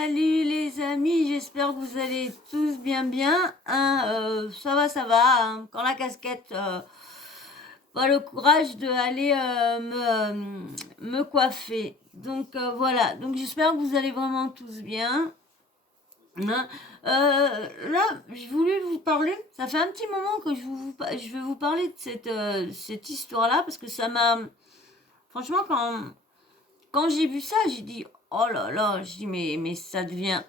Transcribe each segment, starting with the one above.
Salut les amis, j'espère que vous allez tous bien. Hein, ça va. Hein. Quand la casquette, pas le courage de aller me coiffer. Donc voilà, donc j'espère que vous allez vraiment tous bien. Hein. Là, je voulais vous parler, ça fait un petit moment que je veux vous parler de cette histoire-là, parce que ça m'a... Franchement, quand j'ai vu ça, j'ai dit, oh là là, je dis, mais ça devient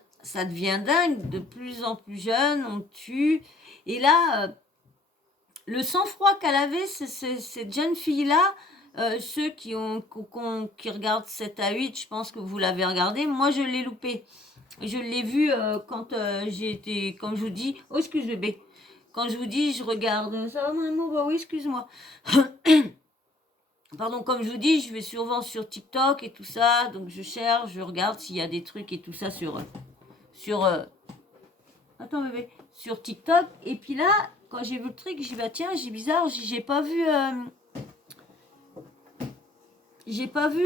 dingue, de plus en plus jeune, on tue. Et là, le sang-froid qu'elle avait, cette jeune fille-là, ceux qui regardent 7 à 8, je pense que vous l'avez regardé, moi je l'ai loupé. Je l'ai vu quand j'ai été, comme je vous dis, oh excuse bébé, quand je vous dis, je regarde, ça va mon amour, bah oui, excuse-moi. Pardon, comme je vous dis, je vais souvent sur TikTok et tout ça, donc je cherche, je regarde s'il y a des trucs et tout ça sur attends bébé, sur TikTok. Et puis là, quand j'ai vu le truc, j'ai dit bah tiens, j'ai bizarre, j'ai pas vu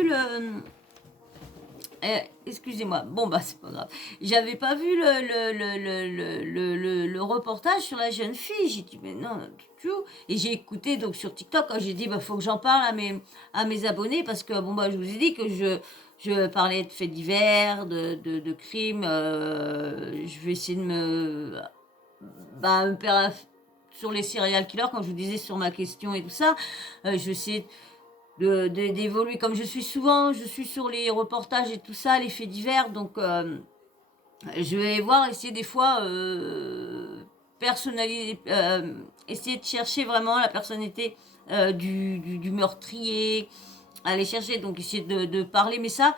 le excusez-moi, bon bah c'est pas grave. J'avais pas vu le reportage sur la jeune fille. J'ai dit mais non, tout. Et j'ai écouté donc sur TikTok, quand j'ai dit bah faut que j'en parle à mes abonnés parce que bon bah je vous ai dit que je parlais de faits divers, de crimes. Je vais essayer de me faire sur les serial killers, quand je vous disais sur ma question et tout ça. Je vais essayer d'évoluer comme je suis souvent, je suis sur les reportages et tout ça, les faits divers, donc je vais voir, essayer des fois personnaliser, essayer de chercher vraiment la personnalité du meurtrier, aller chercher, donc essayer de parler, mais ça,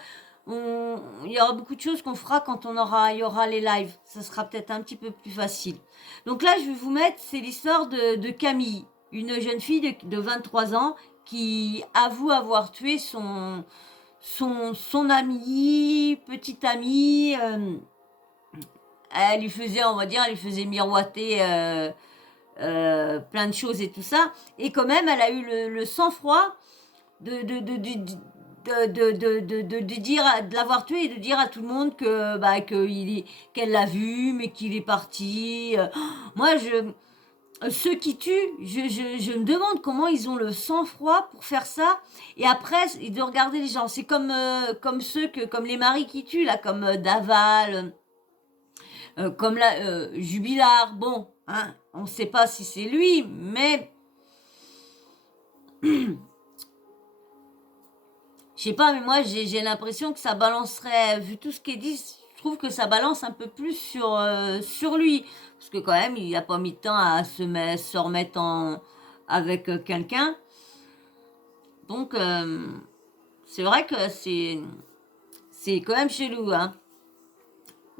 il y aura beaucoup de choses qu'on fera quand il y aura les lives, ça sera peut-être un petit peu plus facile. Donc là, je vais vous mettre, c'est l'histoire de Camille, une jeune fille de 23 ans qui avoue avoir tué son ami, petite amie. Elle lui faisait, on va dire, elle lui faisait miroiter plein de choses et tout ça. Et quand même, elle a eu le sang-froid de dire, de l'avoir tué et de dire à tout le monde que qu'elle l'a vu, mais qu'il est parti. Moi, ceux qui tuent, je me demande comment ils ont le sang-froid pour faire ça. Et après, de regarder les gens. C'est comme comme les maris qui tuent, là, comme Daval, comme là, Jubilard. Bon, hein, on ne sait pas si c'est lui, mais je sais pas, mais moi j'ai l'impression que ça balancerait, vu tout ce qui est dit, je trouve que ça balance un peu plus sur lui. Parce que quand même, il n'a pas mis de temps à se remettre avec quelqu'un. Donc, c'est vrai que c'est quand même chelou, hein.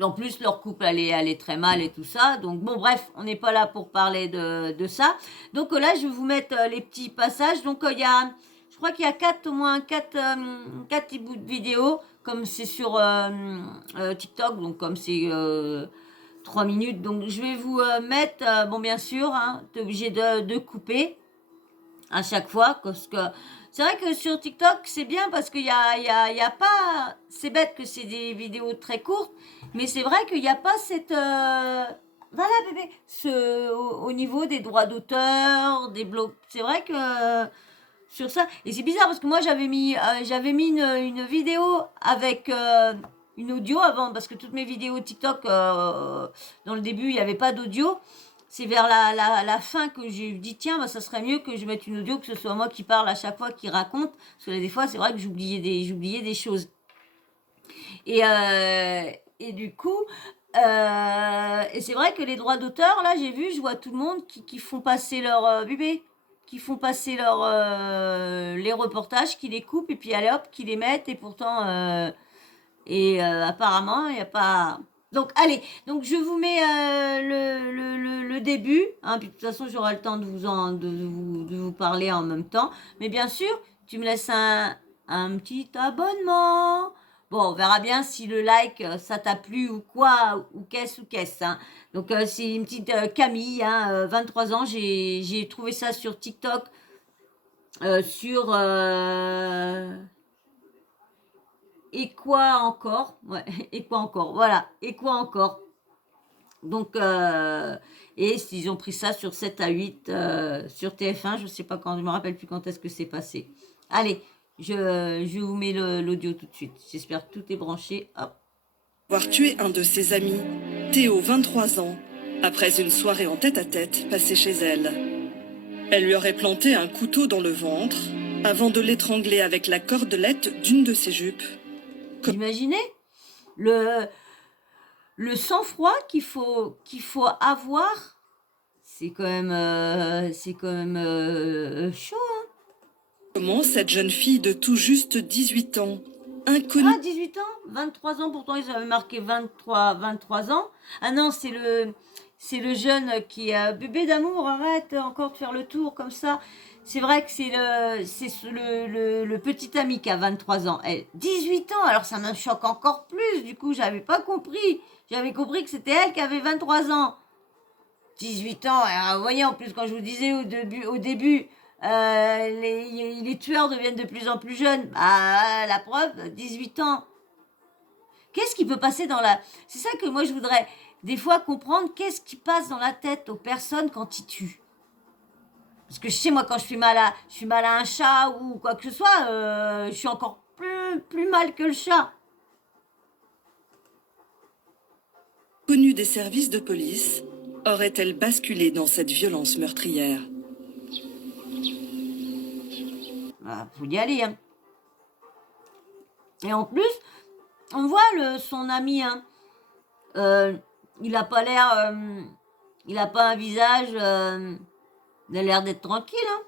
En plus, leur couple allait très mal et tout ça. Donc, bon, bref, on n'est pas là pour parler de ça. Donc, là, je vais vous mettre les petits passages. Donc, je crois qu'il y a au moins quatre petits bouts de vidéo, comme c'est sur TikTok, donc comme c'est 3 minutes. Donc, je vais vous mettre, bon, bien sûr, hein, t'es obligé de couper à chaque fois, parce que c'est vrai que sur TikTok, c'est bien parce qu'il y a pas... C'est bête que c'est des vidéos très courtes, mais c'est vrai qu'il n'y a pas cette... Voilà bébé, au niveau des droits d'auteur, des blocs. C'est vrai que sur ça... Et c'est bizarre parce que moi j'avais mis une vidéo avec une audio avant, parce que toutes mes vidéos TikTok, dans le début, il n'y avait pas d'audio. C'est vers la fin que j'ai dit tiens, bah, ça serait mieux que je mette une audio, que ce soit moi qui parle à chaque fois, qui raconte. Parce que des fois, c'est vrai que j'oubliais des choses. Et du coup, et c'est vrai que les droits d'auteur, là, je vois tout le monde qui font passer leur bébé, qui font passer les reportages, qui les coupent et puis allez hop, qui les mettent. Et pourtant, apparemment, il n'y a pas... Donc, allez, donc je vous mets le début, hein, puis de toute façon, j'aurai le temps de vous parler en même temps. Mais bien sûr, tu me laisses un petit abonnement. Bon, on verra bien si le like, ça t'a plu ou quoi, ou qu'est-ce, hein. Donc, c'est une petite Camille, hein, 23 ans, j'ai trouvé ça sur TikTok, sur... et quoi encore? Ouais, et quoi encore? Voilà, et quoi encore? Donc, et ils ont pris ça sur 7 à 8 sur TF1. Je sais pas quand, je me rappelle plus quand est-ce que c'est passé. Allez, je vous mets l'audio tout de suite. J'espère que tout est branché. Hop. Avoir tué un de ses amis, Théo, 23 ans, après une soirée en tête-à-tête passée chez elle. Elle lui aurait planté un couteau dans le ventre avant de l'étrangler avec la cordelette d'une de ses jupes. Vous imaginez le, le sang-froid qu'il faut avoir, c'est quand même, chaud. Comment cette jeune fille de tout juste 18 ans, inconnue... Ah, 18 ans? 23 ans, pourtant ils avaient marqué 23 ans. Ah non, c'est le jeune qui a bébé d'amour, arrête encore de faire le tour comme ça. C'est vrai que c'est le petit ami qui a 23 ans. Elle, 18 ans, alors ça me choque encore plus. Du coup, j'avais pas compris. J'avais compris que c'était elle qui avait 23 ans. 18 ans, alors, vous voyez, en plus, quand je vous disais au début, les tueurs deviennent de plus en plus jeunes. Bah, la preuve, 18 ans. Qu'est-ce qui peut passer dans la... C'est ça que moi, je voudrais des fois comprendre. Qu'est-ce qui passe dans la tête aux personnes quand ils tuent? Parce que je sais, moi, quand je suis mal à un chat ou quoi que ce soit, je suis encore plus mal que le chat. Connue des services de police, aurait-elle basculé dans cette violence meurtrière? Ah, faut y aller, hein. Et en plus, on voit son ami, hein. Il a pas l'air... il a pas un visage... il a l'air d'être tranquille, hein.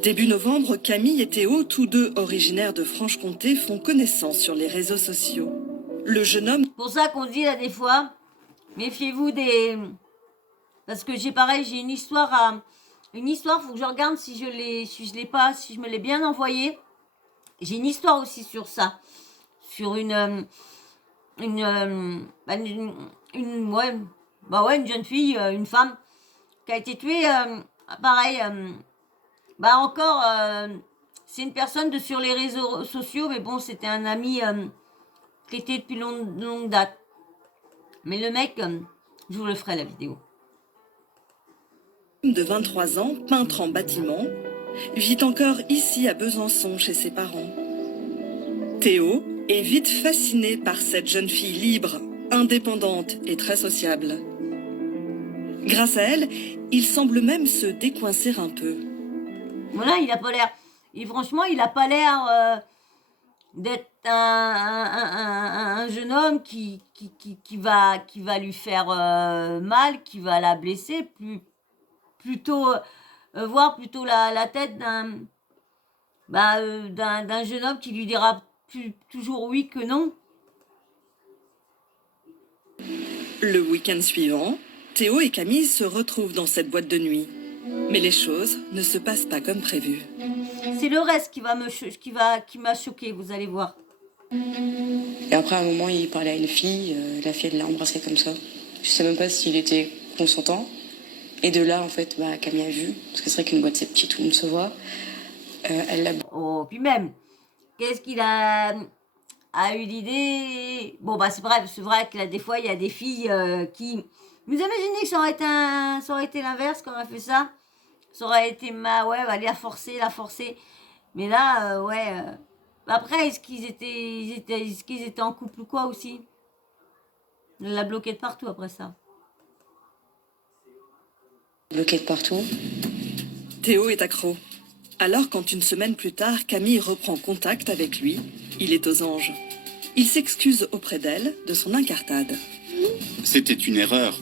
Début novembre, Camille et Théo, tous deux originaires de Franche-Comté, font connaissance sur les réseaux sociaux. Le jeune homme... Pour ça qu'on dit là des fois, méfiez-vous des... Parce que j'ai une histoire, faut que je regarde si je l'ai pas, si je me l'ai bien envoyé. J'ai une histoire aussi sur ça, sur une ouais, bah ouais, une jeune fille, une femme qui a été tuée, pareil, bah encore, c'est une personne de sur les réseaux sociaux, mais bon, c'était un ami qui était depuis longue date. Mais le mec, je vous le ferai la vidéo. de 23 ans, peintre en bâtiment, vit encore ici à Besançon chez ses parents. Théo est vite fasciné par cette jeune fille libre, indépendante et très sociable. Grâce à elle, il semble même se décoincer un peu. Voilà, il a pas l'air... Et franchement, il a pas l'air d'être un jeune homme qui va lui faire mal, qui va la blesser, plutôt voir plutôt la tête d'un jeune homme qui lui dira toujours oui que non. Le week-end suivant, Théo et Camille se retrouvent dans cette boîte de nuit. Mais les choses ne se passent pas comme prévu. C'est le reste qui m'a choqué, vous allez voir. Et après, à un moment, il parlait à une fille. La fille, elle l'a embrassé comme ça. Je sais même pas s'il était consentant. Et de là, en fait, Camille a vu. Parce que c'est vrai qu'une boîte, c'est petit, tout le monde se voit. Elle l'a... Oh, puis même, qu'est-ce qu'il a eu l'idée? Bon, bah, c'est vrai que là, des fois, il y a des filles qui... Vous imaginez que ça aurait été l'inverse, qu'on aurait fait ça? Ça aurait été, ouais, bah, la forcer. Mais là, ouais... Après, est-ce qu'ils étaient en couple ou quoi aussi? Elle l'a bloqué de partout après ça. bloqué de partout. Théo est accro. Alors, quand une semaine plus tard, Camille reprend contact avec lui, il est aux anges. Il s'excuse auprès d'elle de son incartade. C'était une erreur.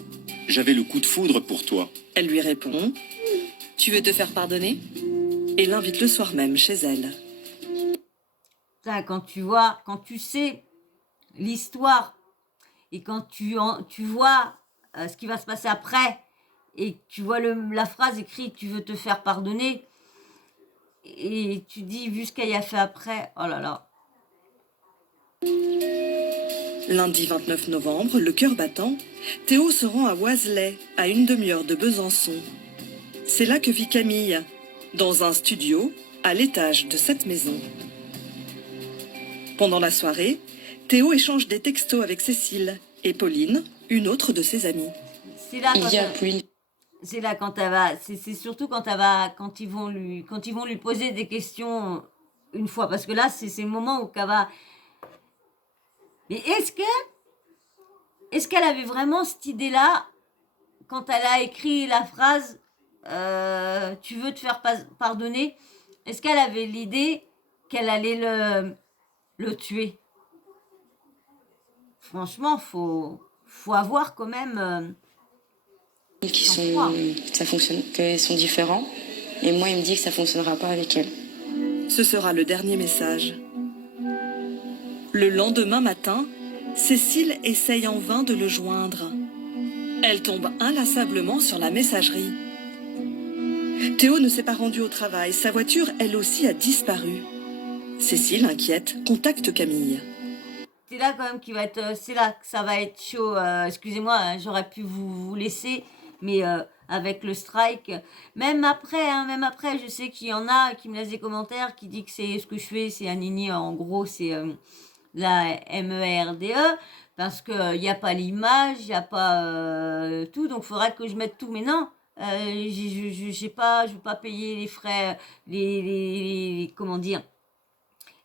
J'avais le coup de foudre pour toi. Elle lui répond « Tu veux te faire pardonner ?» et l'invite le soir même chez elle. Ça, quand tu sais l'histoire et quand tu vois ce qui va se passer après et que tu vois la phrase écrite « Tu veux te faire pardonner » et tu dis, vu ce qu'elle a fait après, oh là là. Lundi 29 novembre, le cœur battant, Théo se rend à Oiselay, à une demi-heure de Besançon. C'est là que vit Camille, dans un studio, à l'étage de cette maison. Pendant la soirée, Théo échange des textos avec Cécile et Pauline, une autre de ses amies. C'est là Il quand dit à elle- Pauline, c'est là quand elle va, c'est surtout quand elle va, quand ils vont lui poser des questions une fois, parce que là, c'est le moment où elle va. Mais est-ce qu'elle avait vraiment cette idée-là quand elle a écrit la phrase tu veux te faire pardonner? Est-ce qu'elle avait l'idée qu'elle allait le tuer? Franchement, faut avoir quand même. qui Sans sont, froid. ça fonctionne, qu'elles sont différents. Et moi, il me dit que ça fonctionnera pas avec elle. Ce sera le dernier message. Le lendemain matin, Cécile essaye en vain de le joindre. Elle tombe inlassablement sur la messagerie. Théo ne s'est pas rendu au travail. Sa voiture, elle aussi, a disparu. Cécile, inquiète, contacte Camille. C'est là quand même c'est là que ça va être chaud. Excusez-moi, hein, j'aurais pu vous laisser, mais avec le strike, même après, je sais qu'il y en a qui me laissent des commentaires qui disent que c'est ce que je fais, c'est Anini, en gros, c'est la MERDE, parce que y a pas l'image, il y a pas tout, donc faudrait que je mette tout. Mais non, je veux pas payer les frais, comment dire,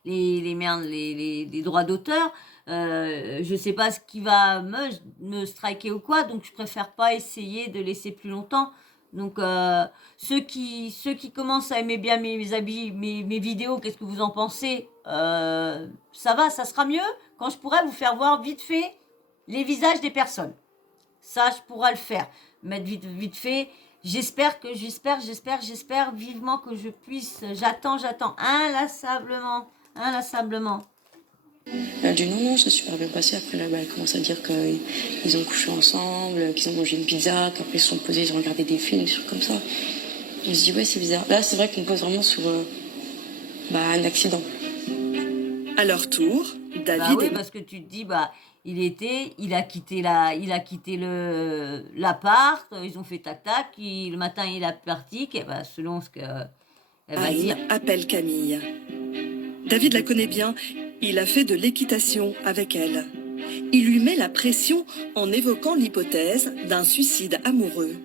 les droits d'auteur. Je sais pas ce qui va me striker ou quoi, donc je préfère pas essayer de laisser plus longtemps. Donc ceux qui commencent à aimer bien mes vidéos, qu'est-ce que vous en pensez? Ça va, ça sera mieux quand je pourrai vous faire voir vite fait les visages des personnes. Ça, je pourrai le faire. Mettre vite fait. J'espère vivement que je puisse. J'attends inlassablement. Elle dit non, c'est super bien passé. Après, là, elle commence à dire qu'ils ont couché ensemble, qu'ils ont mangé une pizza, qu'après ils se sont posés, ils ont regardé des films, des trucs comme ça. On se dit, ouais, c'est bizarre. Là, c'est vrai qu'on pose vraiment sur un accident. À leur tour, Bah David oui, et parce que tu te dis, il a quitté l'appart, ils ont fait tac-tac, le matin il est parti, selon ce qu'elle va dire. Marine appellent Camille. David la connaît bien. Il a fait de l'équitation avec elle. Il lui met la pression en évoquant l'hypothèse d'un suicide amoureux.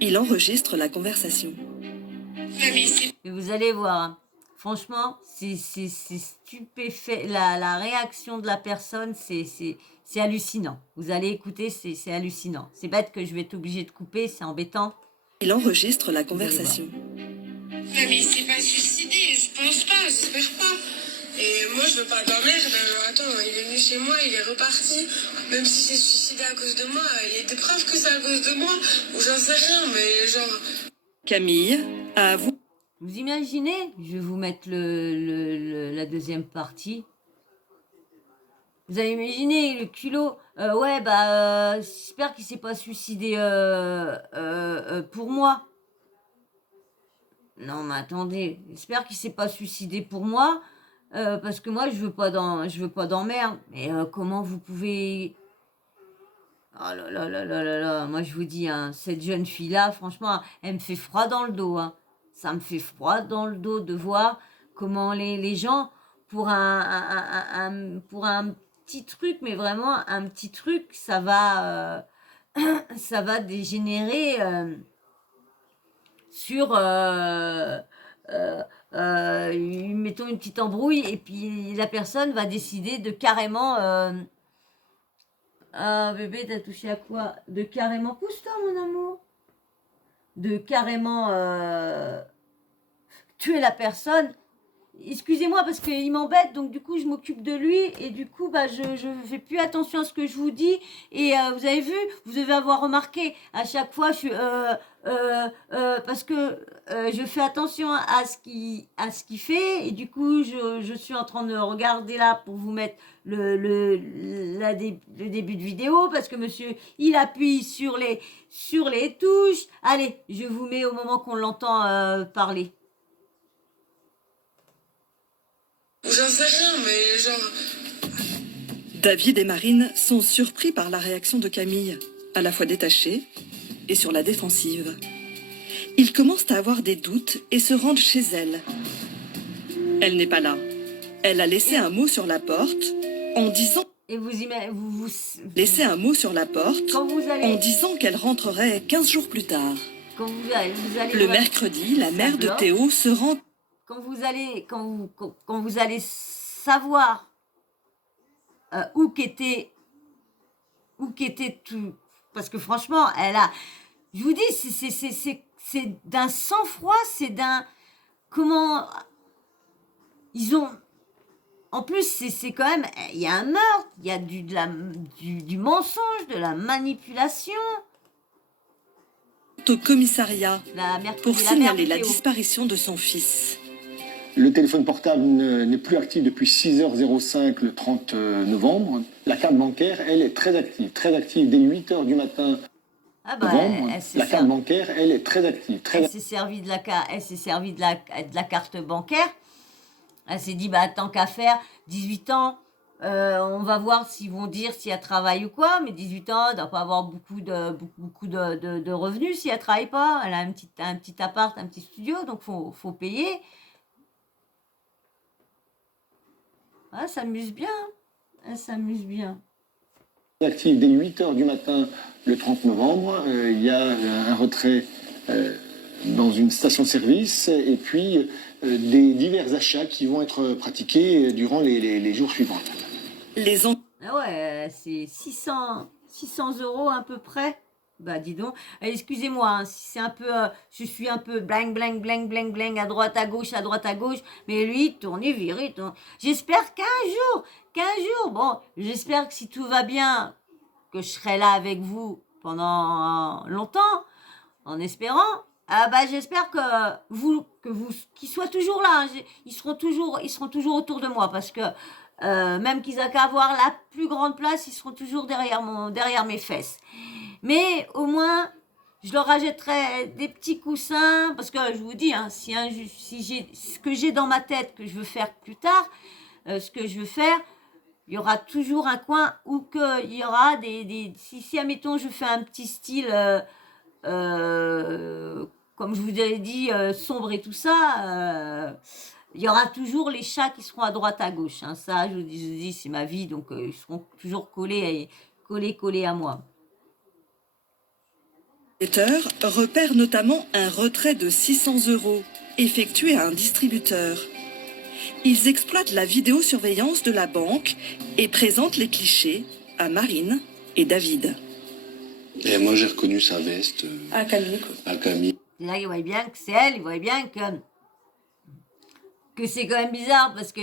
Il enregistre la conversation. Et vous allez voir, hein, franchement, c'est stupéfait. La réaction de la personne, c'est hallucinant. Vous allez écouter, c'est hallucinant. C'est bête que je vais être obligée de couper, c'est embêtant. Il enregistre la conversation. Non, mais il s'est pas suicidé, je pense pas, j'espère pas. Et moi, je veux pas d'emmerde. Attends, il est venu chez moi, il est reparti. Même si c'est suicidé à cause de moi, il y a des preuves que c'est à cause de moi. Ou j'en sais rien, mais genre... Camille a avoué. Vous imaginez? Je vais vous mettre la deuxième partie. Vous avez imaginé le culot? J'espère qu'il s'est pas suicidé pour moi. Non, mais attendez, j'espère qu'il s'est pas suicidé pour moi, parce que moi je veux pas d'emmerde. Mais comment vous pouvez... Oh là là là là là là, moi je vous dis, hein, cette jeune fille-là, franchement, elle me fait froid dans le dos, hein. Ça me fait froid dans le dos de voir comment les gens, pour pour un petit truc, mais vraiment un petit truc, ça va dégénérer sur, mettons une petite embrouille, et puis la personne va décider de carrément... Ah, bébé, t'as touché à quoi? De carrément... Pousse-toi, mon amour. De carrément tuer la personne. Excusez-moi parce qu'il m'embête, donc du coup je m'occupe de lui et du coup je fais plus attention à ce que je vous dis. Et vous avez vu, vous devez avoir remarqué, à chaque fois je suis parce que je fais attention à ce qu'il fait, et du coup je suis en train de regarder là pour vous mettre le début de vidéo, parce que monsieur il appuie sur les touches. Allez, je vous mets au moment qu'on l'entend parler. Ou j'en sais rien, mais genre... David et Marine sont surpris par la réaction de Camille, à la fois détachée et sur la défensive. Ils commencent à avoir des doutes et se rendent chez elle. Elle n'est pas là. Elle a laissé un mot sur la porte en disant Et laissé un mot sur la porte quand vous en allez, disant qu'elle rentrerait 15 jours plus tard. vous allez Le voir mercredi, la sa mère de blog, Théo se rend quand vous allez savoir où qu'était tout, parce que franchement, je vous dis, c'est d'un sang-froid, c'est d'un, comment, ils ont, en plus, c'est quand même, il y a un meurtre, il y a du mensonge, de la manipulation, au commissariat la mère pour la mère de signaler la Théo. disparition de son fils. Le téléphone portable n'est plus actif depuis 6h05 le 30 novembre. La carte bancaire, elle, est très active dès 8h du matin Ah bah, novembre. La carte bancaire, elle, est très active. elle s'est servie de la carte bancaire. Elle s'est dit, bah, tant qu'à faire, 18 ans, on va voir s'ils vont dire s'il y a travail ou quoi, mais 18 ans, elle doit pas avoir beaucoup de revenus si elle travaille pas. Elle a un petit appart, un petit studio, donc faut payer. Ah, elle s'amuse bien. Elle s'amuse bien. Active dès 8h du matin le 30 novembre. Il y a un retrait dans une station-service et puis des divers achats qui vont être pratiqués durant les jours suivants. Les en- Ah ouais, c'est 600 € à peu près. Bah dis donc, excusez-moi, hein, si c'est un peu, je suis un peu bling bling bling bling bling à droite à gauche, mais lui, tournez, virez, J'espère qu'un jour, bon, j'espère que si tout va bien, que je serai là avec vous pendant longtemps, en espérant. Ah bah j'espère qu'ils soient toujours là, hein. Ils seront toujours autour de moi parce que même qu'ils aient qu'à avoir la plus grande place, ils seront toujours derrière mes fesses. Mais au moins, je leur achèterai des petits coussins parce que je vous dis, hein, si j'ai ce que j'ai dans ma tête que je veux faire plus tard, ce que je veux faire, il y aura toujours un coin où il y aura si admettons je fais un petit style comme je vous avais dit sombre et tout ça, il y aura toujours les chats qui seront à droite à gauche, hein. Ça je vous dis c'est ma vie, donc ils seront toujours collés à moi. enquêteurs repèrent notamment un retrait de 600 € effectué à un distributeur. Ils exploitent la vidéosurveillance de la banque et présentent les clichés à Marine et David. Et moi, j'ai reconnu sa veste Ah, Camille, quoi. à Camille. Et là, ils voient bien que c'est elle, ils voient bien que c'est quand même bizarre parce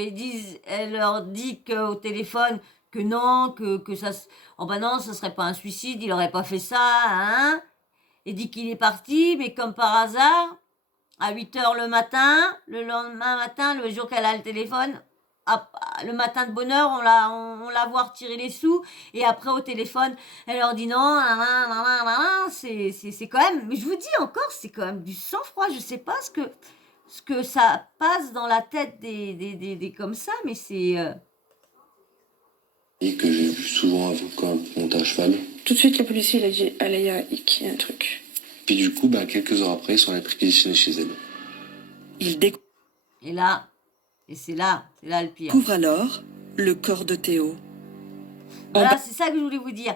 elle leur dit qu'au téléphone que non, que ça, oh ben non, ça serait pas un suicide, il aurait pas fait ça, hein. Et dit qu'il est parti, mais comme par hasard, à 8h le matin, le lendemain matin, le jour qu'elle a le téléphone, le matin de bonne heure, on la voit retirer les sous, et après au téléphone, elle leur dit non, c'est quand même, mais je vous dis encore, c'est quand même du sang-froid, je sais pas ce que ça passe dans la tête des comme ça, mais c'est... Et que j'ai vu souvent avant quand on montait à cheval. Tout de suite, le policier, il a dit, allez, il y a un truc. Puis du coup, quelques heures après, ils sont allés perquisitionner chez elle. Ils Et là, c'est là le pire. découvrent alors le corps de Théo. Voilà, c'est ça que je voulais vous dire.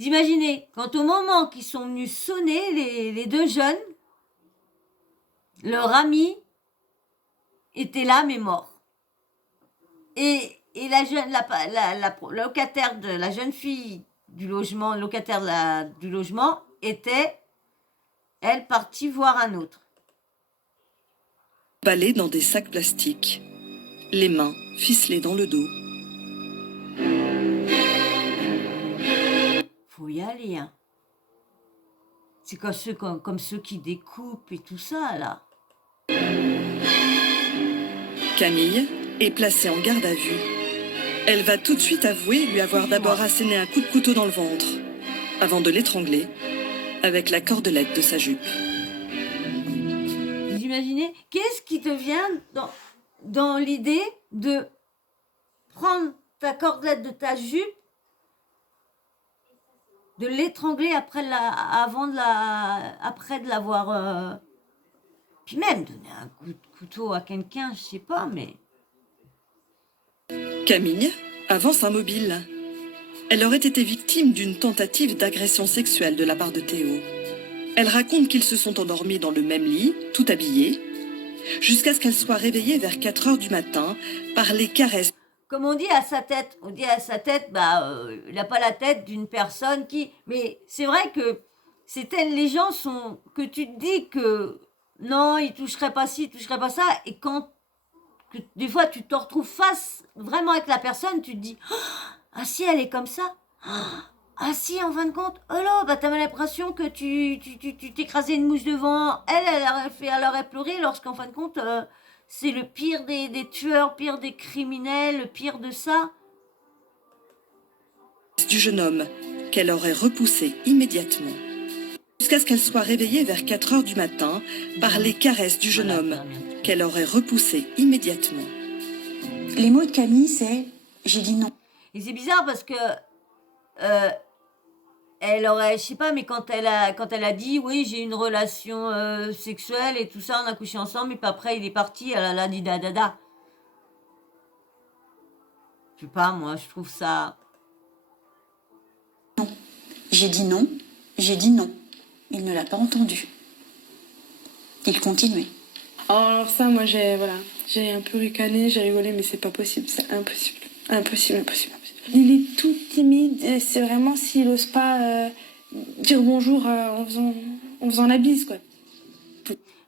Vous imaginez, quand au moment qu'ils sont venus sonner, les deux jeunes, leur ami était là, mais mort. Et la locataire de la jeune fille du logement, du logement, était, elle, partie voir un autre. Emballés dans des sacs plastiques, les mains ficelées dans le dos. Faut y aller, hein. C'est comme ceux qui découpent et tout ça, là. Camille est placée en garde à vue. Elle va tout de suite avouer lui avoir d'abord asséné un coup de couteau dans le ventre, avant de l'étrangler avec la cordelette de sa jupe. Vous imaginez, qu'est-ce qui te vient dans l'idée de prendre ta cordelette de ta jupe, de l'étrangler après de l'avoir... Puis même donner un coup de couteau à quelqu'un, je sais pas, mais... Camille avance un mobile. Elle aurait été victime d'une tentative d'agression sexuelle de la part de Théo. Elle raconte qu'ils se sont endormis dans le même lit, tout habillés, jusqu'à ce qu'elle soit réveillée vers 4 heures du matin par les caresses. Comme on dit à sa tête, il n'a pas la tête d'une personne qui... Mais c'est vrai que les gens sont... Que tu te dis que non, il toucherait pas ci, il toucherait pas ça, et quand des fois tu te retrouves face vraiment avec la personne, tu te dis, ah si, elle est comme ça. Ah si, en fin de compte, oh là, bah t'as l'impression que tu t'écrasais une mouche devant. Elle aurait pleuré lorsqu'en fin de compte, c'est le pire des tueurs, pire des criminels, le pire de ça. Du jeune homme qu'elle aurait repoussé immédiatement. Jusqu'à ce qu'elle soit réveillée vers 4 heures du matin par les caresses du jeune homme qu'elle aurait repoussé immédiatement. Les mots de Camille, c'est « j'ai dit non ». Et c'est bizarre parce que elle aurait, je sais pas, mais quand elle a dit oui, j'ai une relation sexuelle et tout ça, on a couché ensemble, et puis après il est parti, elle a dit da. Je sais pas, moi, je trouve ça. Non. J'ai dit non, j'ai dit non. Il ne l'a pas entendu. Il continuait. Alors ça, moi, j'ai un peu ricané, j'ai rigolé, mais c'est pas possible, c'est impossible. Impossible. Il est tout timide, et c'est vraiment s'il ose pas dire bonjour en faisant la bise, quoi.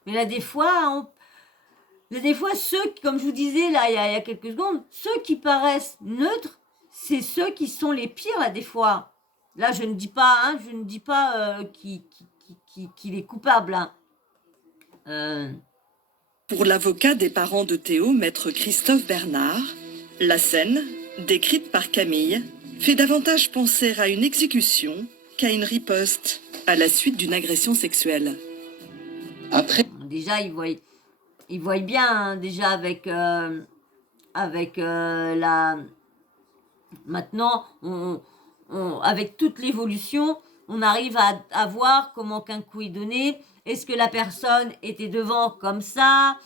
Mais là, des fois, ceux, comme je vous disais là, il y a quelques secondes, ceux qui paraissent neutres, c'est ceux qui sont les pires, là, des fois. Là, je ne dis pas, qu'il est coupable, hein. Pour l'avocat des parents de Théo, maître Christophe Bernard, la scène, décrite par Camille, fait davantage penser à une exécution qu'à une riposte à la suite d'une agression sexuelle. Après, Déjà, il voit bien, hein, déjà avec la... Maintenant, avec toute l'évolution, on arrive à voir comment qu'un coup est donné. Est-ce que la personne était devant comme ça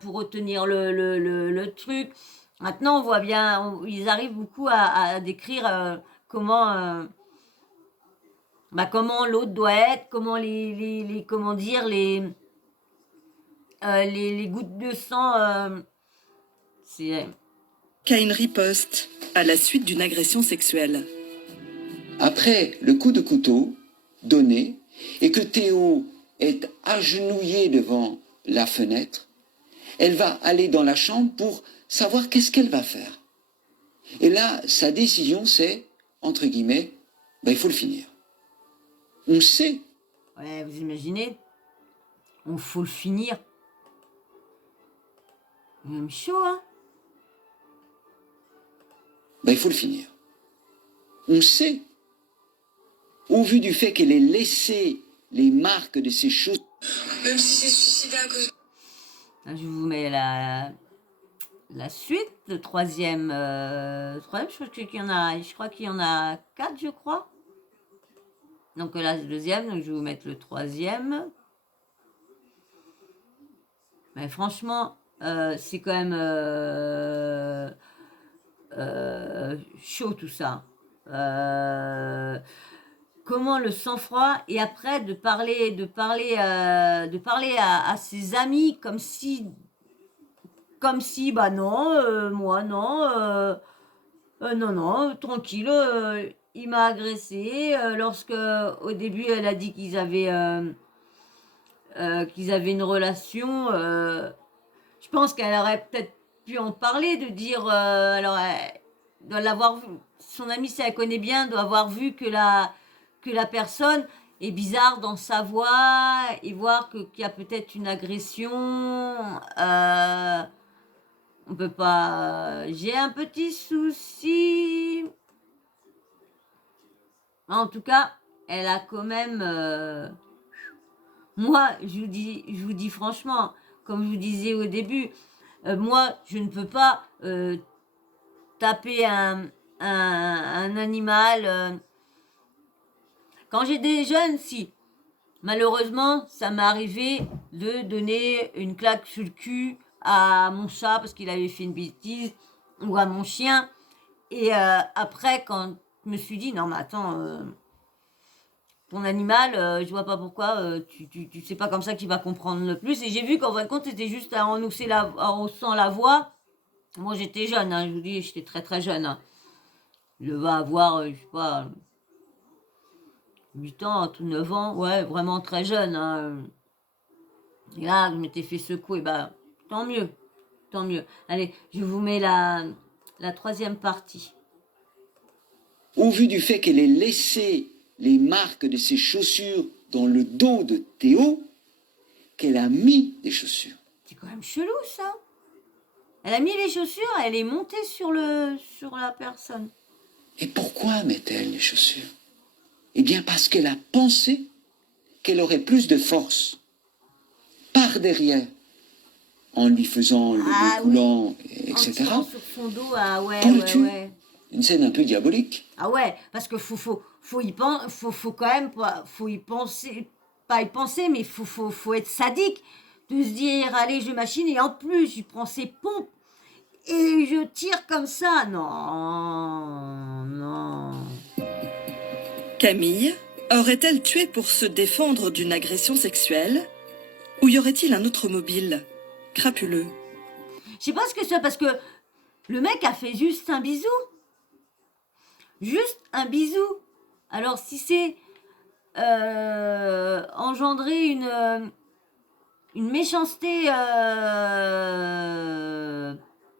pour retenir le truc? Maintenant, on voit bien, ils arrivent beaucoup à décrire comment l'autre doit être, comment comment dire, les gouttes de sang, c'est... Qu'à une riposte à la suite d'une agression sexuelle. Après le coup de couteau donné et que Théo est agenouillé devant la fenêtre, elle va aller dans la chambre pour savoir qu'est-ce qu'elle va faire. Et là, sa décision, c'est, entre guillemets, il faut le finir. On sait. Ouais, vous imaginez? Il faut le finir. Même chaud, hein? Il faut le finir. On sait, au vu du fait qu'elle ait laissé les marques de ses choses. Même si c'est suicidé à cause... Je vous mets la suite, le troisième, je crois qu'il y en a 4, je crois. Donc là, le deuxième, donc je vais vous mettre le troisième. Mais franchement, c'est quand même chaud tout ça. Comment le sang-froid, et après de parler à ses amis comme si bah non, moi non, non, tranquille, il m'a agressé, lorsque au début elle a dit qu'ils avaient une relation, je pense qu'elle aurait peut-être pu en parler, de dire, alors elle doit l'avoir vu, son amie, si elle connaît bien, doit avoir vu que la personne est bizarre dans sa voix, et voir qu'il y a peut-être une agression. On peut pas... J'ai un petit souci. En tout cas, elle a quand même... Moi, je vous dis franchement, comme je vous disais au début, moi, je ne peux pas taper un animal... Quand j'étais jeune, si. Malheureusement, ça m'est arrivé de donner une claque sur le cul à mon chat parce qu'il avait fait une bêtise. ou à mon chien. Et après, quand je me suis dit, non mais attends, ton animal, je vois pas pourquoi tu sais pas comme ça qu'il va comprendre le plus. Et j'ai vu qu'en fin de compte, c'était juste en haussant la voix. Moi j'étais jeune, hein, je vous dis, j'étais très très jeune. Hein. Je vais avoir, je sais pas, 8 ans, tout 9 ans, ouais, vraiment très jeune. Hein. Et là, je m'étais fait secouer, bah tant mieux, tant mieux. Allez, je vous mets la troisième partie. Au vu du fait qu'elle ait laissé les marques de ses chaussures dans le dos de Théo, qu'elle a mis des chaussures. C'est quand même chelou ça. Elle a mis les chaussures, elle est montée sur la personne. Et pourquoi met-elle les chaussures? Eh bien parce qu'elle a pensé qu'elle aurait plus de force par derrière, en lui faisant le dos coulant, etc. En tirant sur son dos, ah ouais, Pour le ouais, tuer. ouais. Une scène un peu diabolique. Ah ouais, parce que faut y penser, faut quand même, faut y penser, pas y penser, mais faut être sadique, de se dire, allez, je machine, et en plus, je prends ses pompes, et je tire comme ça, non, non. Camille aurait-elle tué pour se défendre d'une agression sexuelle? Ou y aurait-il un autre mobile crapuleux? Je sais pas ce que c'est, parce que le mec a fait juste un bisou. Juste un bisou. Alors si c'est engendrer une méchanceté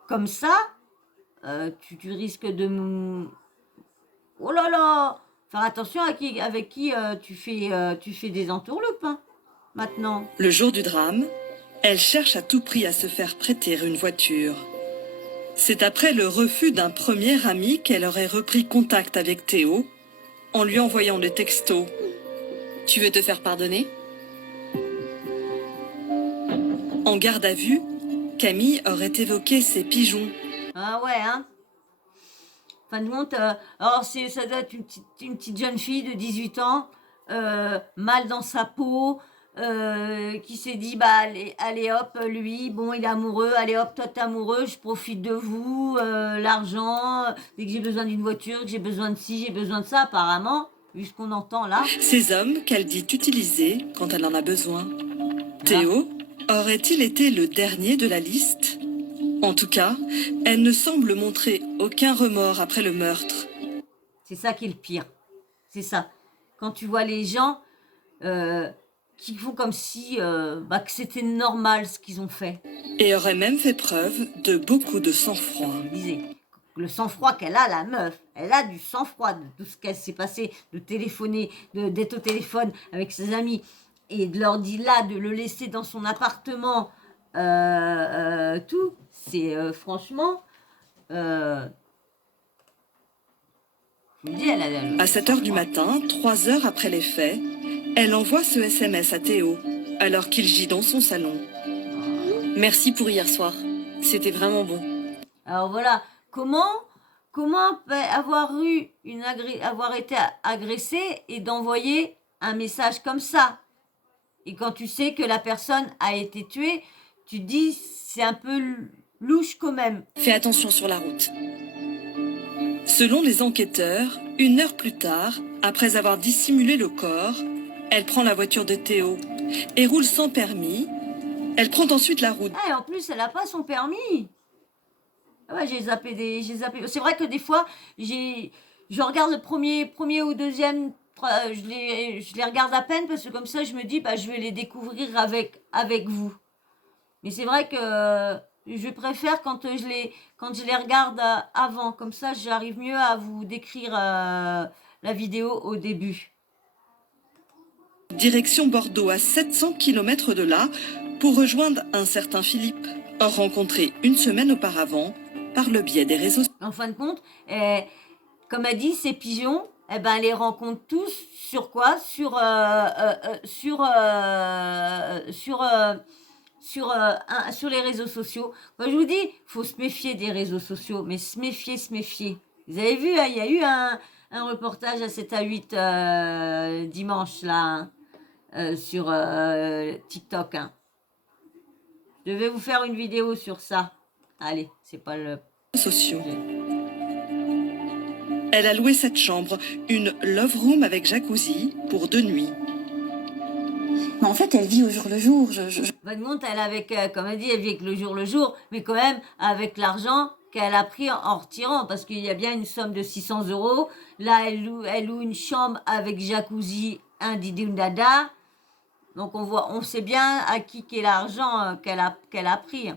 comme ça, tu risques de... Oh là là! Faire attention avec qui tu fais des entourloupes, hein, maintenant. Le jour du drame, elle cherche à tout prix à se faire prêter une voiture. C'est après le refus d'un premier ami qu'elle aurait repris contact avec Théo en lui envoyant le texto « Tu veux te faire pardonner ?» En garde à vue, Camille aurait évoqué ses pigeons. Ah ouais, hein? Fin de compte, alors ça doit être une petite jeune fille de 18 ans, mal dans sa peau, qui s'est dit, bah allez hop, lui, bon, il est amoureux, allez hop, toi t'es amoureux, je profite de vous, l'argent, dès que j'ai besoin d'une voiture, que j'ai besoin de ci, j'ai besoin de ça, apparemment, vu ce qu'on entend là. Ces hommes qu'elle dit utiliser quand elle en a besoin. Théo aurait-il été le dernier de la liste? En tout cas, elle ne semble montrer aucun remords après le meurtre. C'est ça qui est le pire. C'est ça. Quand tu vois les gens qui font comme si que c'était normal ce qu'ils ont fait. Et aurait même fait preuve de beaucoup de sang-froid. Je disais, le sang-froid qu'elle a, la meuf, elle a du sang-froid de tout ce qu'elle s'est passé, de téléphoner, d'être au téléphone avec ses amis et de leur dire là, de le laisser dans son appartement, tout. C'est franchement... je vous dis, À 7h du matin, 3 heures après les faits, elle envoie ce SMS à Théo, alors qu'il gît dans son salon. Merci pour hier soir. C'était vraiment bon. Alors voilà, comment avoir été agressé et d'envoyer un message comme ça? Et quand tu sais que la personne a été tuée, tu te dis c'est un peu louche quand même. Fais attention sur la route. Selon les enquêteurs, 1 heure plus tard, après avoir dissimulé le corps, elle prend la voiture de Théo et roule sans permis. Elle prend ensuite la route. Ah, et en plus, elle n'a pas son permis. Ah ouais, j'ai zappé. C'est vrai que des fois, je regarde le premier ou deuxième, je les regarde à peine parce que comme ça, je me dis, bah, je vais les découvrir avec vous. Mais c'est vrai que je préfère quand je les regarde avant. Comme ça, j'arrive mieux à vous décrire la vidéo au début. Direction Bordeaux, à 700 km de là, pour rejoindre un certain Philippe, rencontré une semaine auparavant par le biais des réseaux. En fin de compte, comme elle dit, ces pigeons, elle les rencontre tous sur quoi? Sur les réseaux sociaux. Moi, je vous dis, faut se méfier des réseaux sociaux, mais se méfier. Vous avez vu, hein, il y a eu un reportage à 7 à 8 dimanche, là, sur TikTok. Hein. Je vais vous faire une vidéo sur ça. Allez, c'est pas sociaux. Elle a loué cette chambre, une love room avec jacuzzi, pour 2 nuits. Mais en fait, elle vit au jour le jour. Van compte, elle avec, comme elle dit, elle vit avec le jour, mais quand même avec l'argent qu'elle a pris en retirant, parce qu'il y a bien une somme de 600 €. Là, elle loue une chambre avec jacuzzi, un didi, une dada. Donc on sait bien à qui est l'argent qu'elle a pris.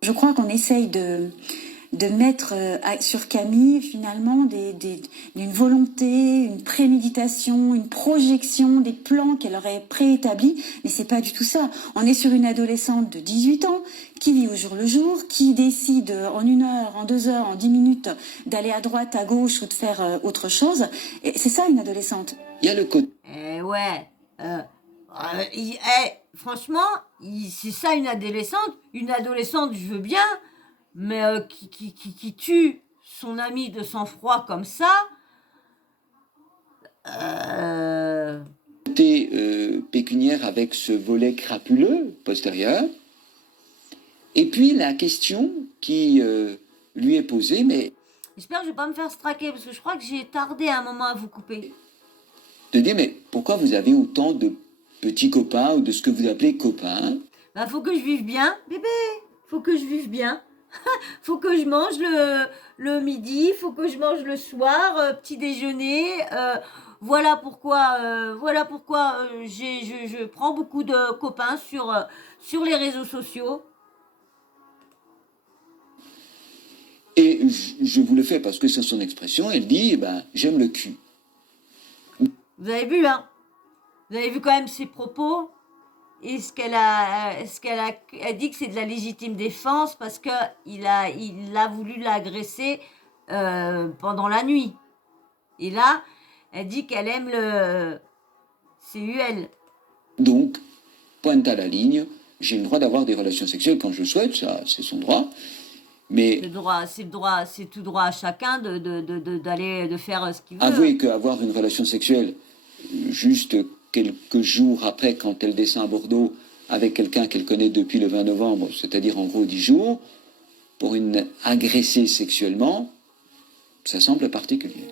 Je crois qu'on essaye de mettre sur Camille finalement une volonté, une préméditation, une projection, des plans qu'elle aurait préétablis, mais c'est pas du tout ça. On est sur une adolescente de 18 ans qui vit au jour le jour, qui décide en 1 heure, en 2 heures, en 10 minutes d'aller à droite, à gauche ou de faire autre chose. Et c'est ça une adolescente. Il y a le côté. Ouais. Franchement, c'est ça une adolescente. Une adolescente, je veux bien, mais qui tue son ami de sang-froid comme ça. Pécuniaire avec ce volet crapuleux postérieur. Et puis la question qui lui est posée, mais J'espère que je vais pas me faire straquer, parce que je crois que j'ai tardé un moment à vous couper. de dire, mais pourquoi vous avez autant de petits copains ou de ce que vous appelez copains? Bah, faut que je vive bien, bébé. Faut que je vive bien. Faut que je mange le midi, faut que je mange le soir, petit déjeuner. Voilà pourquoi je prends beaucoup de copains sur les réseaux sociaux. Et je vous le fais parce que c'est son expression. Elle dit, j'aime le cul. Vous avez vu, hein? Vous avez vu quand même ses propos? Et elle dit que c'est de la légitime défense parce que il a voulu l'agresser pendant la nuit. Et là, elle dit qu'elle aime le CUL. Donc, pointe à la ligne, j'ai le droit d'avoir des relations sexuelles quand je le souhaite, ça c'est son droit. Mais C'est tout droit à chacun de faire ce qu'il veut. avouez qu'avoir une relation sexuelle juste quelques jours après, quand elle descend à Bordeaux, avec quelqu'un qu'elle connaît depuis le 20 novembre, c'est-à-dire en gros 10 jours, pour une agressée sexuellement, ça semble particulier.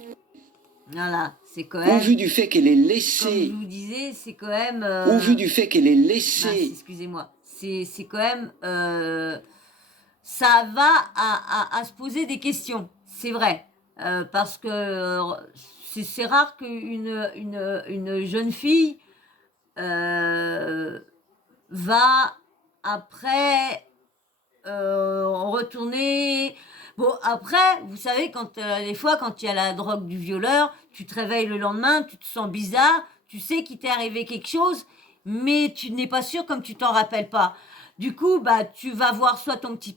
Voilà, c'est quand même... Au vu du fait qu'elle est laissée... Comme je vous disais, c'est quand même... Au vu du fait qu'elle est laissée... excusez-moi. C'est quand même... ça va à se poser des questions, c'est vrai. Parce que c'est rare qu'une jeune fille va après retourner... Bon, après, vous savez, des fois, quand il y a la drogue du violeur, tu te réveilles le lendemain, tu te sens bizarre, tu sais qu'il t'est arrivé quelque chose, mais tu n'es pas sûr comme tu t'en rappelles pas. Du coup, tu vas voir soit ton petit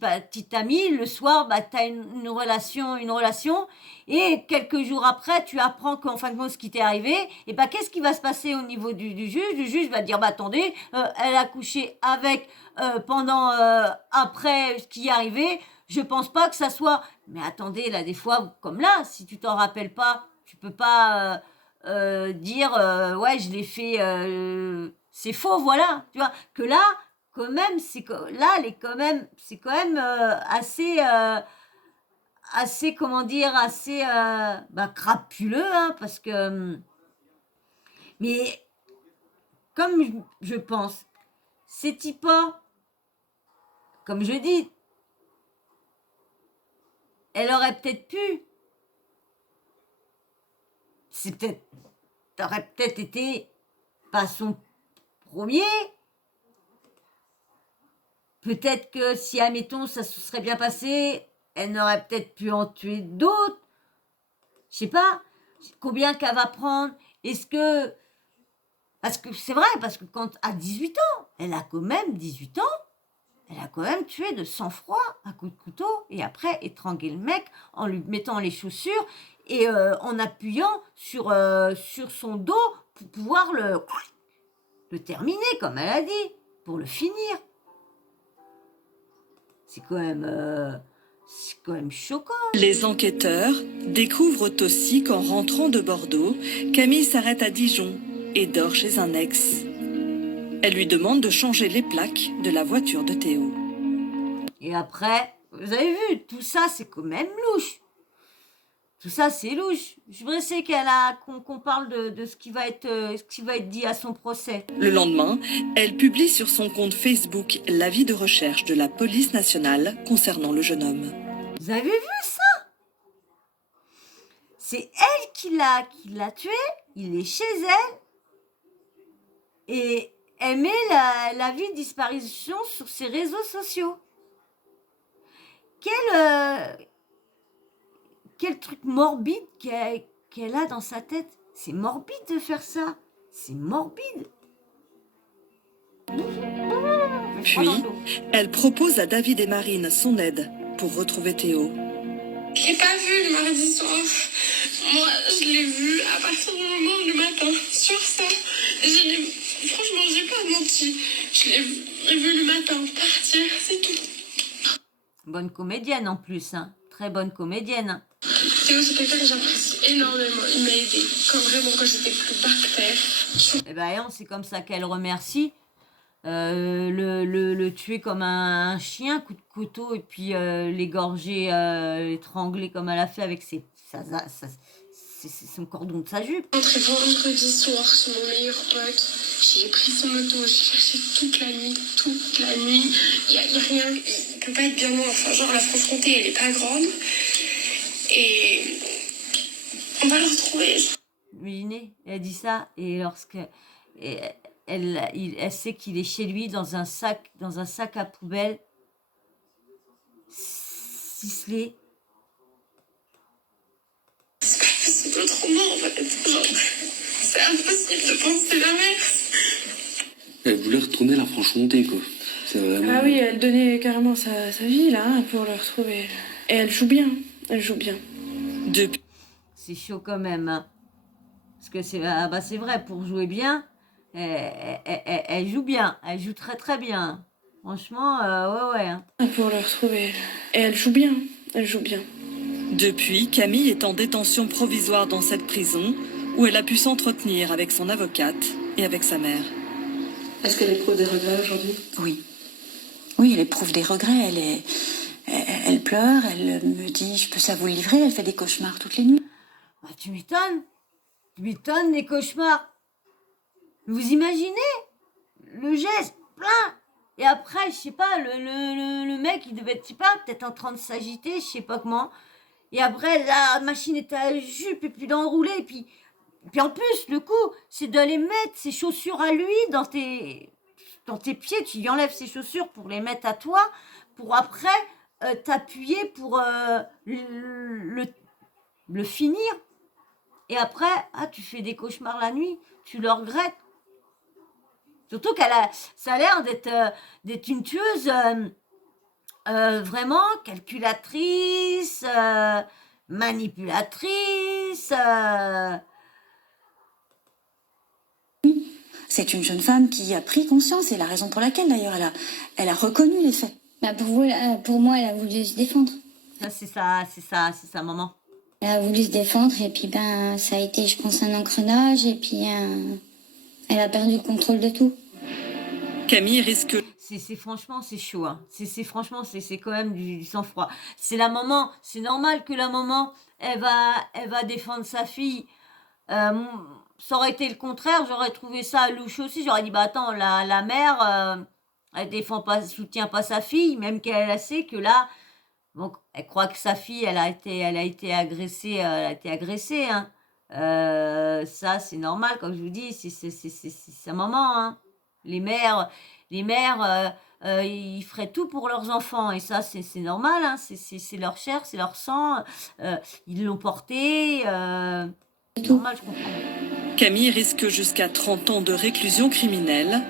ami, le soir, tu as une relation, et quelques jours après, tu apprends qu'en fin de compte, ce qui t'est arrivé, et qu'est-ce qui va se passer au niveau du juge? Le juge va te dire, attendez, elle a couché avec, après ce qui est arrivé, je pense pas que ça soit... Mais attendez, là, des fois, comme là, si tu t'en rappelles pas, tu peux pas dire, ouais, je l'ai fait, c'est faux, voilà, tu vois, que là... Quand même, c'est quand même assez, comment dire, assez crapuleux, hein, parce que... Mais comme je pense, ces types-là, comme je dis, elle aurait peut-être pu... T'aurais peut-être été pas son premier... Peut-être que si, admettons, ça se serait bien passé, elle n'aurait peut-être pu en tuer d'autres. Je sais pas. Combien qu'elle va prendre? Est-ce que... Parce que c'est vrai, parce que quand à 18 ans, elle a quand même 18 ans, elle a quand même tué de sang-froid à coups de couteau et après étranglé le mec en lui mettant les chaussures et en appuyant sur son dos pour pouvoir le terminer, comme elle a dit, pour le finir. C'est quand même choquant. Les enquêteurs découvrent aussi qu'en rentrant de Bordeaux, Camille s'arrête à Dijon et dort chez un ex. Elle lui demande de changer les plaques de la voiture de Théo. Et après, Vous avez vu, tout ça, c'est quand même louche. Tout ça, c'est louche. Je voudrais essayer qu'on parle de ce qui va être dit à son procès. Le lendemain, elle publie sur son compte Facebook l'avis de recherche de la police nationale concernant le jeune homme. Vous avez vu ça? C'est elle qui l'a tué. Il est chez elle. Et elle met l'avis de disparition sur ses réseaux sociaux. Quel truc morbide qu'elle a dans sa tête. C'est morbide de faire ça. C'est morbide. Puis, elle propose à David et Marine son aide pour retrouver Théo. Je l'ai pas vu le mardi soir. Moi, je l'ai vu à partir du moment du matin. Sur ça, franchement, j'ai pas menti. Je l'ai vu le matin partir, c'est tout. Bonne comédienne en plus, hein. Très bonne comédienne. Théo, c'est quelqu'un que j'apprécie énormément. Il m'a aidé. Quand j'étais plus bas que terre. Eh ben, c'est comme ça qu'elle remercie. Le tuer comme un chien, coup de couteau, et puis l'égorger, l'étrangler comme elle a fait avec son cordon de sa jupe. Je suis rentrée vendredi soir sur mon meilleur pote. J'ai pris son moto, j'ai cherché toute la nuit. Il y a rien, il peut pas être bien loin. Enfin, genre la Franche-Comté, elle est pas grande. Et on va le retrouver. Imaginez, elle dit ça, et elle sait qu'il est chez lui dans un sac à poubelle, ciselé. C'est pas possible autrement, en fait. Genre, c'est impossible de penser l'inverse. Elle voulait retourner la Franche-Comté, quoi. C'est vraiment... Ah oui, elle donnait carrément sa vie, là, hein, pour le retrouver. Et elle joue bien. Depuis C'est chaud quand même, hein. Parce que c'est vrai, pour jouer bien, elle joue bien. Elle joue très très bien. Franchement, ouais. Hein. Pour le retrouver. Et elle joue bien. Depuis, Camille est en détention provisoire dans cette prison où elle a pu s'entretenir avec son avocate et avec sa mère. Est-ce qu'elle éprouve des regrets aujourd'hui? Oui, elle éprouve des regrets. Elle pleure, elle me dit, je peux ça vous livrer, elle fait des cauchemars toutes les nuits. Bah, tu m'étonnes, les cauchemars. Vous imaginez le geste, plein. Et après, je sais pas, le mec, il devait être, je sais pas, peut-être en train de s'agiter, je sais pas comment. Et après, la machine était à la jupe, et puis d'enrouler, et puis en plus, le coup, c'est d'aller mettre ses chaussures à lui dans tes pieds. Tu lui enlèves ses chaussures pour les mettre à toi, pour après t'appuyer pour le finir. Et après, tu fais des cauchemars la nuit, tu le regrettes. Surtout ça a l'air d'être une tueuse vraiment calculatrice, manipulatrice. C'est une jeune femme qui a pris conscience, et la raison pour laquelle d'ailleurs elle a reconnu les faits. Pour moi, elle a voulu se défendre. C'est ça, maman. Elle a voulu se défendre, et puis ça a été, je pense, un engrenage, et puis elle a perdu le contrôle de tout. Camille risque... Franchement, c'est chaud. Hein. Franchement, c'est quand même du sang-froid. C'est la maman, c'est normal que la maman, elle va défendre sa fille. Ça aurait été le contraire, j'aurais trouvé ça louche aussi. J'aurais dit, attends, la mère, elle soutient pas sa fille, même qu'elle sait que là, donc, elle croit que sa fille, elle a été agressée, hein. Ça, c'est normal, comme je vous dis, c'est sa maman, hein. Les mères, ils feraient tout pour leurs enfants, et ça, c'est normal, hein. C'est leur chair, c'est leur sang, ils l'ont porté, c'est normal, je comprends. Camille risque jusqu'à 30 ans de réclusion criminelle,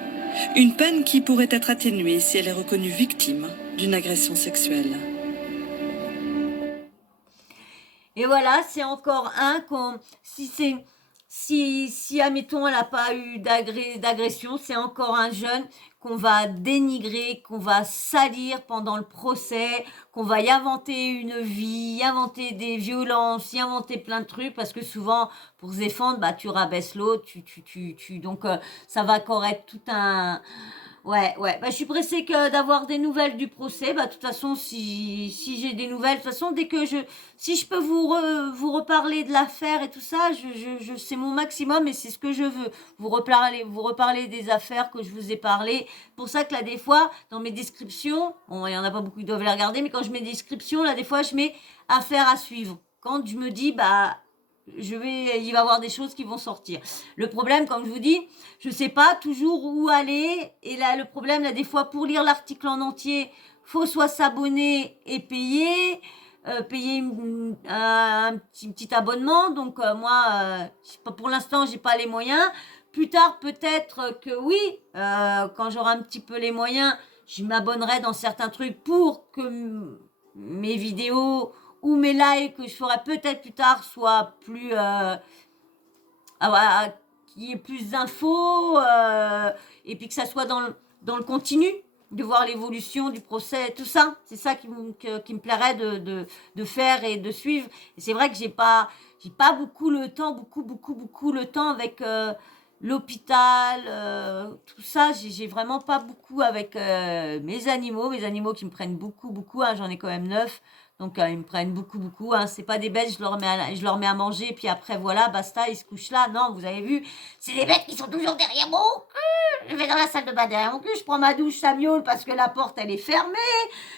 une peine qui pourrait être atténuée si elle est reconnue victime d'une agression sexuelle. Et voilà, c'est encore un si admettons elle n'a pas eu d'agression, c'est encore un jeune qu'on va dénigrer, qu'on va salir pendant le procès, qu'on va y inventer une vie, y inventer des violences, y inventer plein de trucs, parce que souvent, pour se défendre, tu rabaisses l'autre, donc ça va encore être tout un Ouais, ouais. Bah, je suis pressée que d'avoir des nouvelles du procès. Bah, de toute façon, si j'ai des nouvelles, de toute façon, si je peux vous reparler de l'affaire et tout ça, c'est mon maximum et c'est ce que je veux. Vous reparler des affaires que je vous ai parlé. Pour ça que là, des fois, dans mes descriptions, bon, il y en a pas beaucoup qui doivent les regarder, mais quand je mets des descriptions, là, des fois, je mets affaire à suivre. Quand je me dis, bah, il va y avoir des choses qui vont sortir. Le problème, comme je vous dis, je sais pas toujours où aller. Et là, le problème, là, des fois, pour lire l'article en entier, faut soit s'abonner et payer, payer un petit abonnement. Donc, moi, pour l'instant, j'ai pas les moyens. Plus tard, peut-être que oui, quand j'aurai un petit peu les moyens, je m'abonnerai dans certains trucs pour que mes vidéos ou mes lives que je ferai peut-être plus tard soient plus qu'il y ait plus d'infos et puis que ça soit dans le continu de voir l'évolution du procès, tout ça. C'est ça qui me plairait de faire et de suivre. Et c'est vrai que j'ai pas beaucoup le temps, beaucoup le temps avec l'hôpital, tout ça. J'ai vraiment pas beaucoup avec mes animaux qui me prennent beaucoup, hein, j'en ai quand même 9. Donc, ils me prennent beaucoup. Hein. C'est pas des bêtes, je leur mets à manger, puis après, voilà, basta, ils se couchent là. Non, vous avez vu, c'est des bêtes qui sont toujours derrière mon cul. Je vais dans la salle de bain derrière mon cul, je prends ma douche, ça miaule parce que la porte, elle est fermée.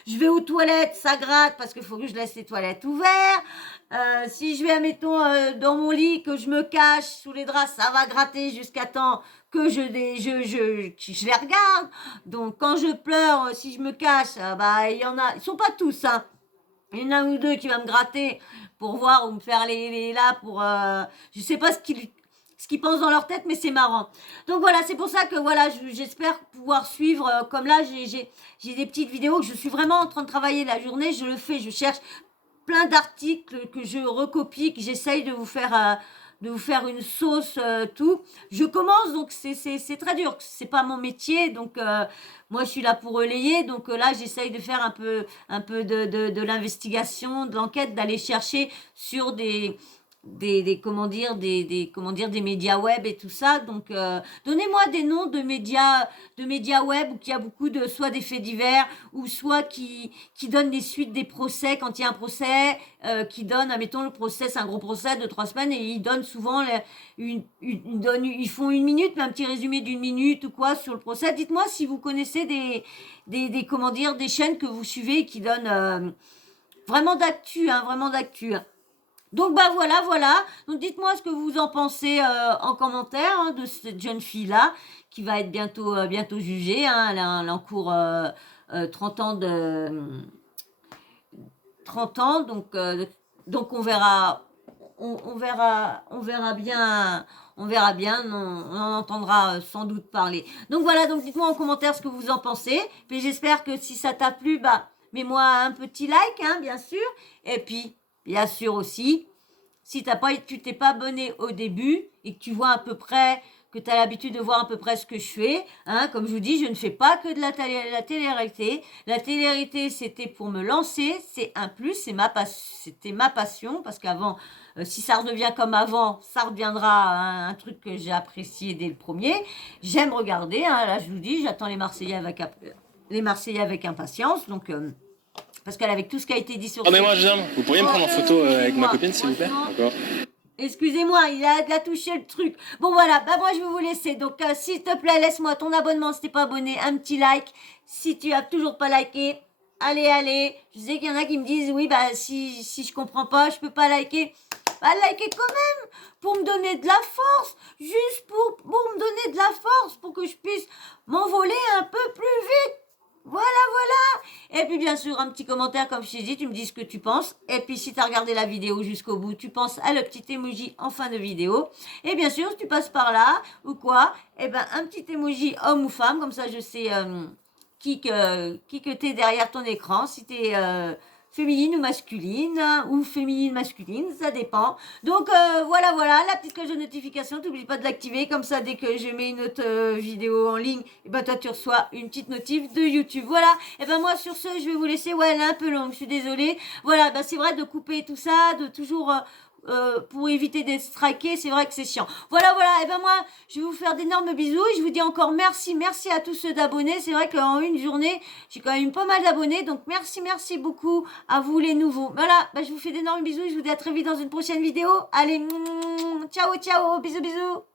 Je vais aux toilettes, ça gratte parce qu'il faut que je laisse les toilettes ouvertes. Si je vais, admettons, dans mon lit, que je me cache sous les draps, ça va gratter jusqu'à temps que je les regarde. Donc, quand je pleure, si je me cache, bah, il y en a, ils sont pas tous, hein. Il y en a un ou deux qui va me gratter pour voir ou me faire les là pour je sais pas ce qu'ils pensent dans leur tête, mais c'est marrant. Donc voilà, c'est pour ça que voilà, j'espère pouvoir suivre comme là j'ai des petites vidéos que je suis vraiment en train de travailler la journée, je le fais, je cherche plein d'articles que je recopie, que j'essaye de vous faire une sauce, tout. Je commence, donc c'est très dur. C'est pas mon métier, donc moi je suis là pour relayer. Donc là, j'essaye de faire un peu de l'investigation, de l'enquête, d'aller chercher sur comment dire, des médias web et tout ça. Donc, donnez-moi des noms de médias web où il y a beaucoup de, soit des faits divers, ou soit qui donnent des suites des procès quand il y a un procès, qui donne, admettons, le procès, c'est un gros procès de 3 semaines et ils donnent souvent ils font 1 minute, mais un petit résumé d'1 minute ou quoi sur le procès. Dites-moi si vous connaissez comment dire, des chaînes que vous suivez qui donnent, vraiment d'actu, hein, vraiment d'actu. Donc bah voilà. Donc dites-moi ce que vous en pensez en commentaire, hein, de cette jeune fille-là qui va être bientôt jugée. Hein. Elle encourt 30 ans donc on verra bien. On en entendra sans doute parler. Donc voilà, donc dites-moi en commentaire ce que vous en pensez. Puis j'espère que si ça t'a plu, bah mets-moi un petit like, hein, bien sûr. Et puis bien sûr aussi, si tu t'es pas abonné au début et que tu vois à peu près, que tu as l'habitude de voir à peu près ce que je fais, hein, comme je vous dis, je ne fais pas que de la télé-réalité. La télé-réalité, c'était pour me lancer, c'est un plus, c'était ma passion, parce qu'avant, si ça redevient comme avant, ça reviendra un truc que j'ai apprécié dès le premier. J'aime regarder, hein, là je vous dis, j'attends les Marseillais avec impatience, donc... parce qu'avec tout ce qui a été dit sur... Attendez-moi, jeune homme, vous pourriez me prendre en photo avec ma copine, s'il vous plaît? D'accord. Excusez-moi, il a touché le truc. Bon voilà, bah moi je vais vous laisser. Donc s'il te plaît, laisse-moi ton abonnement si t'es pas abonné, un petit like. Si tu as toujours pas liké, allez. Je sais qu'il y en a qui me disent, oui, bah si je comprends pas, je peux pas liker. Bah likez quand même, pour me donner de la force. Juste pour me donner de la force, pour que je puisse m'envoler un peu plus vite. Voilà. Et puis bien sûr, un petit commentaire comme je t'ai dit, tu me dis ce que tu penses. Et puis si tu as regardé la vidéo jusqu'au bout, tu penses à le petit emoji en fin de vidéo. Et bien sûr, si tu passes par là ou quoi, eh ben un petit emoji homme ou femme, comme ça je sais qui que t'es derrière ton écran, si t'es féminine ou féminine masculine, ça dépend. Donc voilà, la petite cloche de notification, t'oublies pas de l'activer, comme ça dès que je mets une autre vidéo en ligne, et ben toi tu reçois une petite notif de YouTube. Voilà, et ben moi sur ce, je vais vous laisser, ouais elle est un peu longue, je suis désolée. Voilà, ben c'est vrai de couper tout ça, de toujours pour éviter d'être straqué, c'est vrai que c'est chiant. Voilà, et ben moi, je vais vous faire d'énormes bisous et je vous dis encore merci à tous ceux d'abonnés. C'est vrai qu'en une journée, j'ai quand même pas mal d'abonnés, donc merci beaucoup à vous les nouveaux. Voilà, ben je vous fais d'énormes bisous et je vous dis à très vite dans une prochaine vidéo. Allez, ciao, bisous.